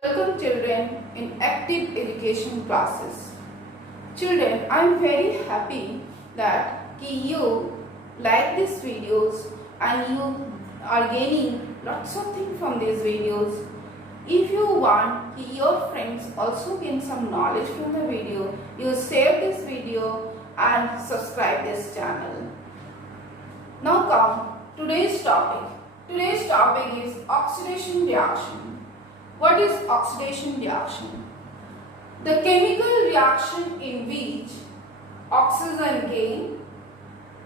Welcome children in active education classes. Children, I am very happy that you like these videos and you are gaining lots of things from these videos. If you want your friends also gain some knowledge from the video, you share this video and subscribe this channel. Now come today's topic. Today's topic is oxidation reaction. What is oxidation reaction? The chemical reaction in which oxygen gain,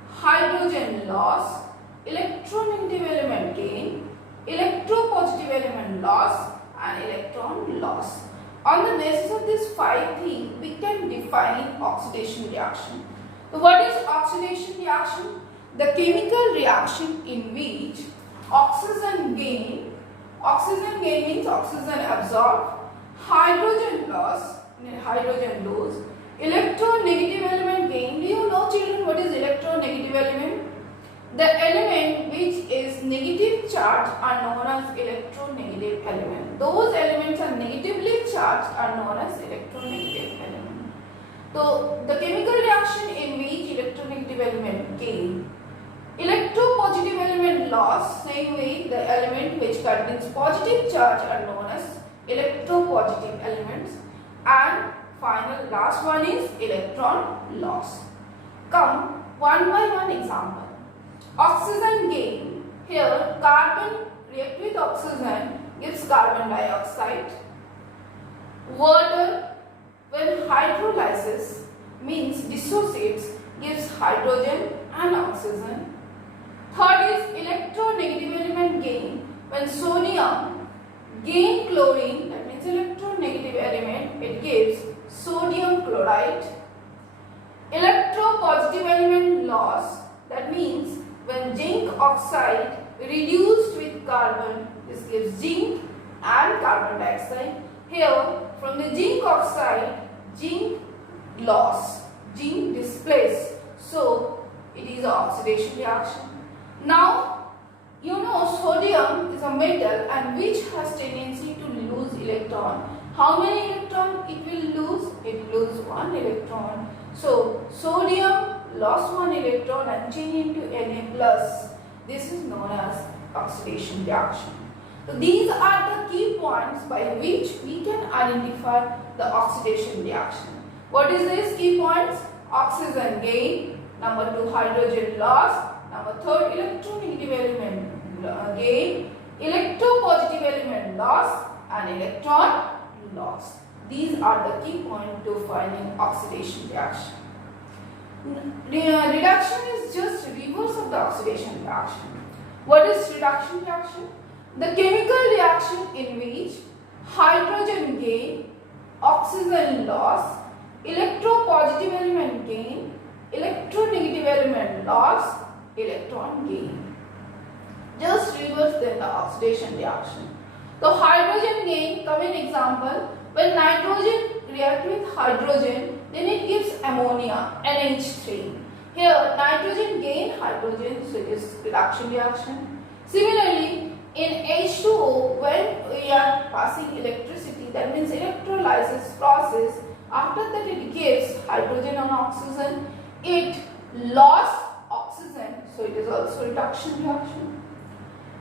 hydrogen loss, electronegative element gain, electropositive element loss and electron loss. On the basis of these 5 things, we can define oxidation reaction. So what is oxidation reaction? The chemical reaction in which oxygen gain means oxygen absorbed, hydrogen loss, electronegative element gain. Do you know children what is electronegative element? The element which is negative charge are known as electronegative element. Those elements are negatively charged are known as electronegative element. So the chemical reaction in which electronegative element gain, electropositive element loss, same way the element which contains positive charge are known as electropositive elements, and final last one is electron loss. Come one by one example. Oxygen gain. Here carbon react with oxygen gives carbon dioxide. Water when hydrolysis means dissociates gives hydrogen and oxygen. Third is electronegative element gain. When sodium gain chlorine, that means electronegative element, it gives sodium chloride. Electropositive element loss, that means when zinc oxide reduced with carbon, this gives zinc and carbon dioxide. Here from the zinc oxide, zinc loss, zinc displaced, so it is an oxidation reaction. Now, you know sodium is a metal and which has tendency to lose electron. How many electrons it will lose? It will lose 1 electron. So, sodium lost 1 electron and change into Na plus. This is known as oxidation reaction. So, these are the key points by which we can identify the oxidation reaction. What is these key points? Oxygen gain, number 2 hydrogen loss, number 3 electronegative element gain, electropositive element loss and electron loss. These are the key points to finding oxidation reaction. Reduction is just reverse of the oxidation reaction. What is reduction reaction? The chemical reaction in which hydrogen gain, oxygen loss, electropositive element gain, electronegative element loss, electron gain. Just reverse then the oxidation reaction. So hydrogen gain, come in example, when nitrogen react with hydrogen, then it gives ammonia, NH3. Here nitrogen gain hydrogen, so it is reduction reaction. Similarly, in H2O, when we are passing electricity, that means electrolysis process, after that it gives hydrogen and oxygen, it lost oxygen, so it is also reduction reaction.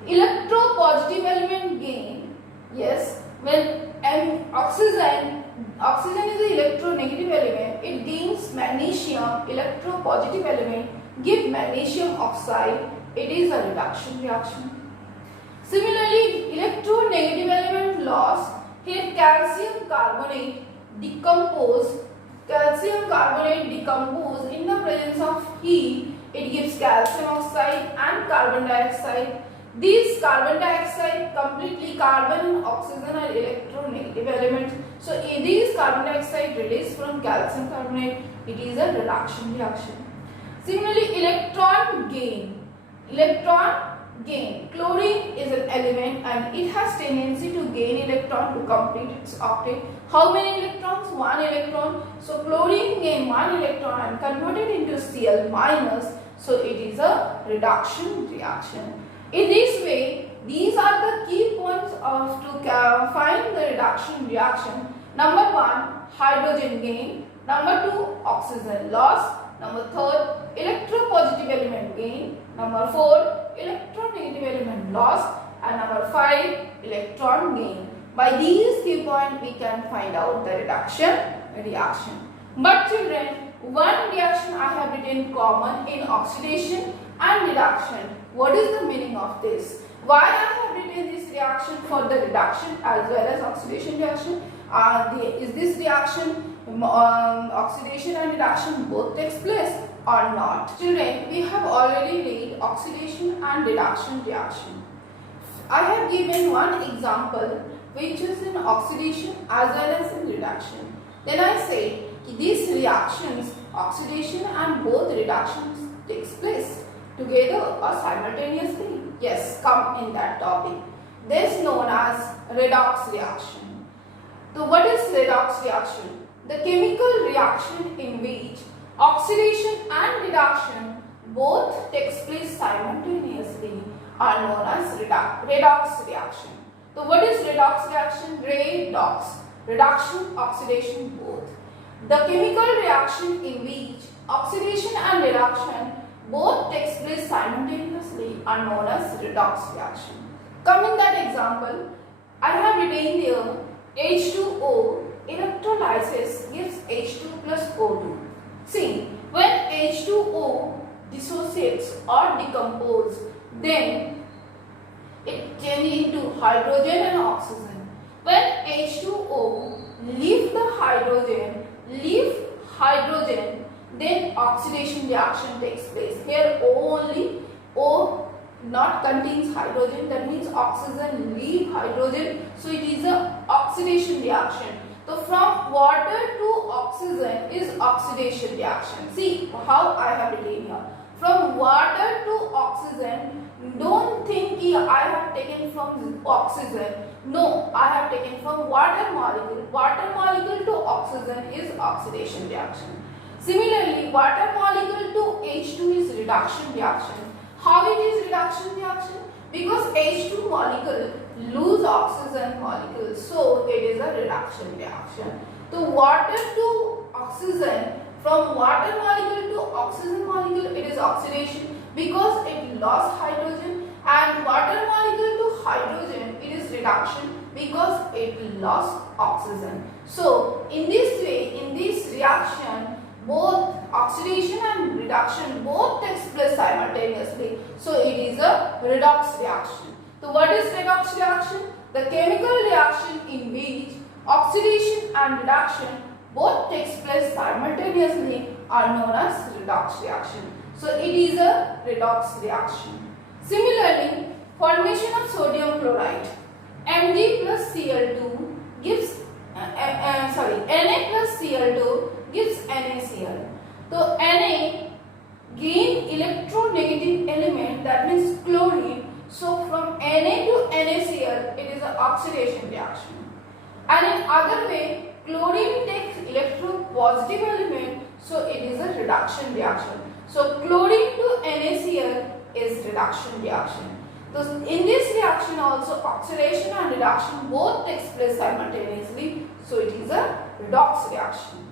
Electropositive element gain, yes, when oxygen is the electronegative element, it gains magnesium, electropositive element, give magnesium oxide, it is a reduction reaction. Similarly, electronegative element loss, here calcium carbonate decompose in the presence of heat, it gives calcium oxide and carbon dioxide. These carbon dioxide completely carbon and oxygen are electronegative elements. So these carbon dioxide released from calcium carbonate, it is a reduction reaction. Similarly, electron gain. Chlorine is an element and it has tendency to gain electron to complete its octet. How many electrons? 1 electron. So chlorine gain 1 electron and converted into Cl minus. So it is a reduction reaction. In this way, these are the key points of to find the reduction reaction. Number 1, hydrogen gain. Number 2, oxygen loss. Number 3, electropositive element gain. Number 4, electronegative element loss. And number 5, electron gain. By these key points we can find out the reduction reaction. But children, one reaction I have written common in oxidation and reduction. What is the meaning of this? Why I have written this reaction for the reduction as well as oxidation reaction? Is this reaction oxidation and reduction both takes place or not? Children, we have already read oxidation and reduction reaction. I have given one example which is in oxidation as well as in reduction. Then I say these reactions, oxidation and both reductions takes place together or simultaneously. Yes, come in that topic. This is known as redox reaction. So what is redox reaction? The chemical reaction in which oxidation and reduction both takes place simultaneously are known as redox reaction. So what is redox reaction? Redox. Reduction, oxidation both. The chemical reaction in which oxidation and reduction both takes place simultaneously are known as redox reaction. Come in that example, I have written here H2O electrolysis gives H2 plus O2. See, when H2O dissociates or decomposes, then it changes into hydrogen and oxygen. When H2O leave the hydrogen, then oxidation reaction takes place. Here only O not contains hydrogen, that means oxygen leave hydrogen, so it is a oxidation reaction. So from water to oxygen is oxidation reaction. See how I have written here. From water to oxygen, don't think I have taken from oxygen. No, I have taken from water molecule. Water molecule to oxygen is oxidation reaction. Similarly, water molecule to H2 is reduction reaction. How it is reduction reaction? Because H2 molecule lose oxygen molecule, so it is a reduction reaction. So water to oxygen, from water molecule to oxygen molecule, it is oxidation because it lost hydrogen, and water molecule to hydrogen, it is reduction because it lost oxygen. So in this way, in this reaction, both oxidation and reduction both takes place simultaneously. So it is a redox reaction. So what is redox reaction? The chemical reaction in which oxidation and reduction both takes place simultaneously are known as redox reaction. So it is a redox reaction. Similarly, formation of sodium chloride, Mg plus Cl2 gives Na plus Cl2 gives NaCl. So Na gain electronegative element, that means chlorine. So from Na to NaCl, it is an oxidation reaction. And in other way, chlorine takes electropositive element, so it is a reduction reaction. So chlorine to NaCl is reduction reaction. So in this reaction also oxidation and reduction both takes place simultaneously, so it is a redox reaction.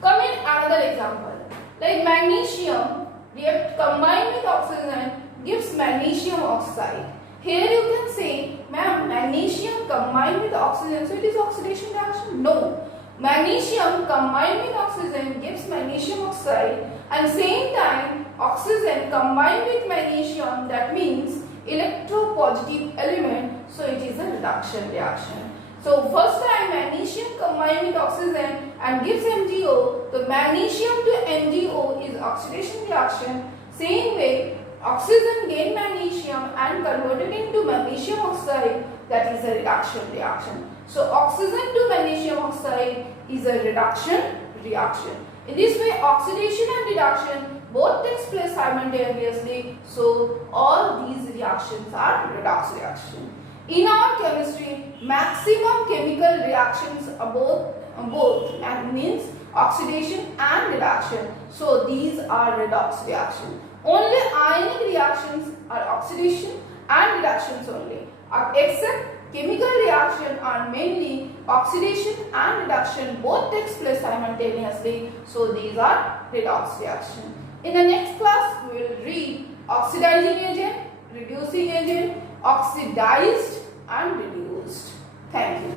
Come in another example, like magnesium react combined with oxygen gives magnesium oxide. Here you can say, ma'am, magnesium combined with oxygen, so it is oxidation reaction? No. Magnesium combined with oxygen gives magnesium oxide, and same time oxygen combined with magnesium, that means electropositive element, so it is a reduction reaction. So first time magnesium combined with oxygen and gives MgO, the magnesium to MgO is oxidation reaction. Same way oxygen gain magnesium and converted into magnesium oxide, that is a reduction reaction. So oxygen to magnesium oxide is a reduction reaction. In this way oxidation and reduction both takes place simultaneously, so all these reactions are redox reaction. In our chemistry, maximum chemical reactions are both and means oxidation and reduction. So these are redox reaction. Only ionic reactions are oxidation and reductions only. Except chemical reaction are mainly oxidation and reduction, both takes place simultaneously. So these are redox reaction. In the next class we will read oxidizing agent, reducing agent, oxidized and reduced. Thank you.